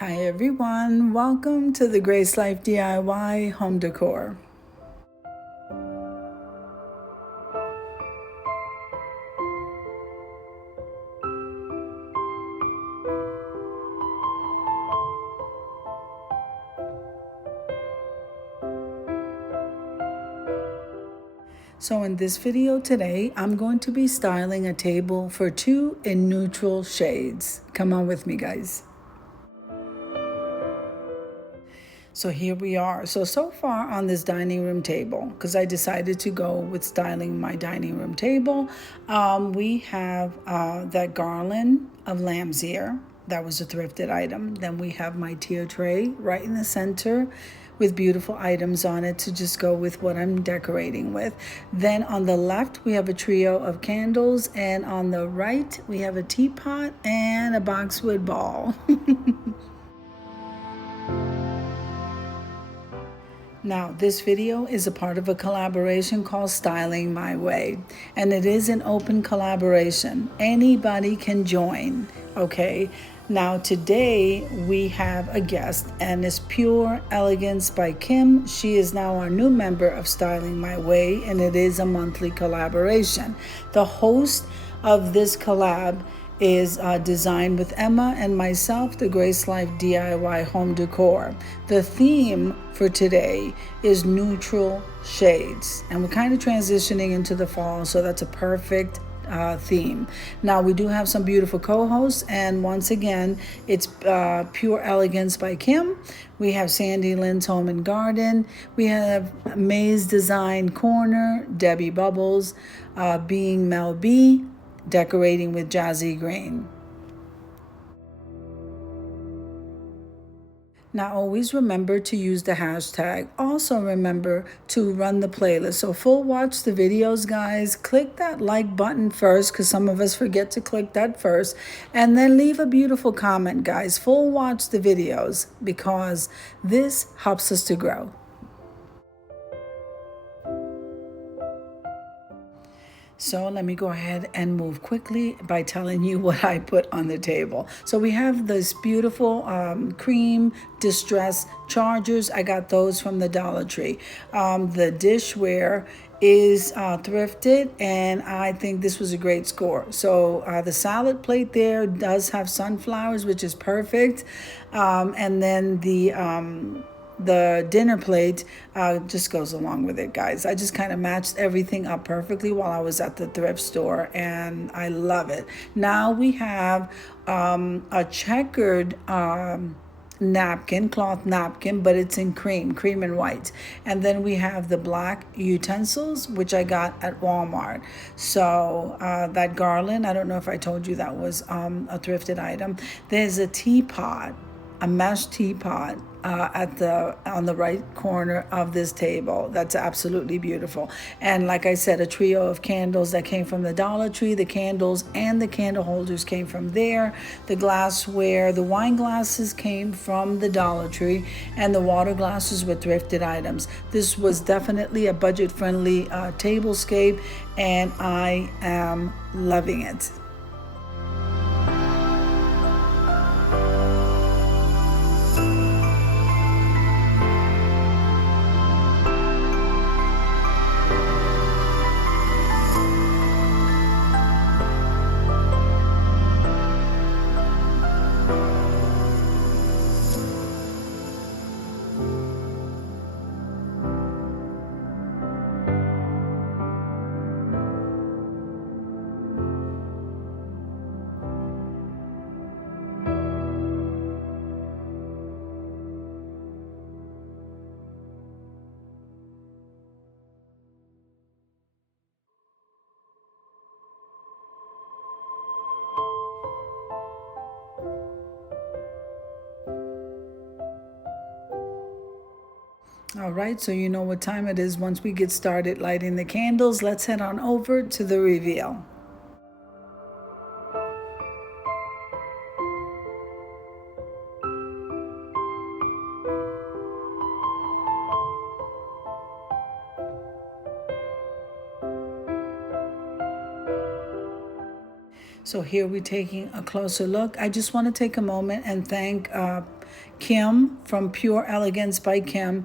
Hi everyone, welcome to the Grace Life DIY home decor. So in this video today, I'm going to be styling a table for two in neutral shades. Come on with me, guys. So here we are. So far on this dining room table, because I decided to go with styling my dining room table, we have that garland of lamb's ear. That was a thrifted item. Then we have my tier tray right in the center with beautiful items on it to just go with what I'm decorating with. Then on the left, we have a trio of candles, and on the right, we have a teapot and a boxwood ball. Now, this video is a part of a collaboration called Styling My Way, and it is an open collaboration. Anybody can join, okay? Now, today we have a guest, and it's Pure Elegance by Kim. She is now our new member of Styling My Way, and it is a monthly collaboration. The host of this collab is designed with Emma and myself, the Grace Life DIY home decor. The theme for today is neutral shades, and we're kind of transitioning into the fall, so that's a perfect theme. Now we do have some beautiful co-hosts, and once again it's Pure Elegance by Kim. We have Sandy Lynn's Home and Garden. We have May's Design Corner, Debbie Bubbles, Being Mel B, Decorating with Jazzy Green. Now always remember to use the hashtag. Also remember to run the playlist. So full watch the videos, guys. Click that like button first, because some of us forget to click that first. And then leave a beautiful comment, guys. Full watch the videos, because this helps us to grow. So let me go ahead and move quickly by telling you what I put on the table. So we have this beautiful cream distress chargers. I got those from the Dollar Tree. The dishware is thrifted, and I think this was a great score. So the salad plate there does have sunflowers, which is perfect. And then the dinner plate just goes along with it, guys. I just kind of matched everything up perfectly while I was at the thrift store, and I love it. Now we have a checkered napkin, cloth napkin, but it's in cream and white. And then we have the black utensils, which I got at Walmart. So that garland, I don't know if I told you that was a thrifted item. There's a teapot, a mesh teapot on the right corner of this table. That's absolutely beautiful. And like I said, a trio of candles that came from the Dollar Tree. The candles and the candle holders came from there. The glassware, the wine glasses came from the Dollar Tree, and the water glasses were thrifted items. This was definitely a budget-friendly tablescape, and I am loving it. All right, so you know what time it is. Once we get started lighting the candles, let's head on over to the reveal. So here we're taking a closer look. I just want to take a moment and thank Kim from Pure Elegance by Kim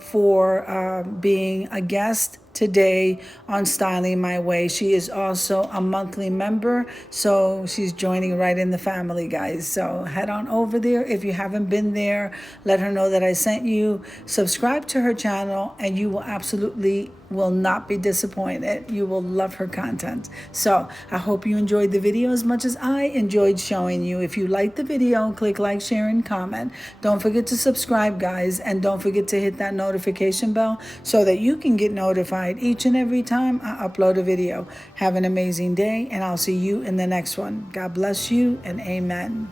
for being a guest today on Styling My Way. She is also a monthly member, so she's joining right in the family, guys. So head on over there. If you haven't been there, let her know that I sent you. Subscribe to her channel and you will absolutely will not be disappointed. You will love her content. So I hope you enjoyed the video as much as I enjoyed showing you. If you liked the video, click like, share, and comment. Don't forget to subscribe, guys, and don't forget to hit that notification bell so that you can get notified each and every time I upload a video. Have an amazing day, and I'll see you in the next one. God bless you, and amen.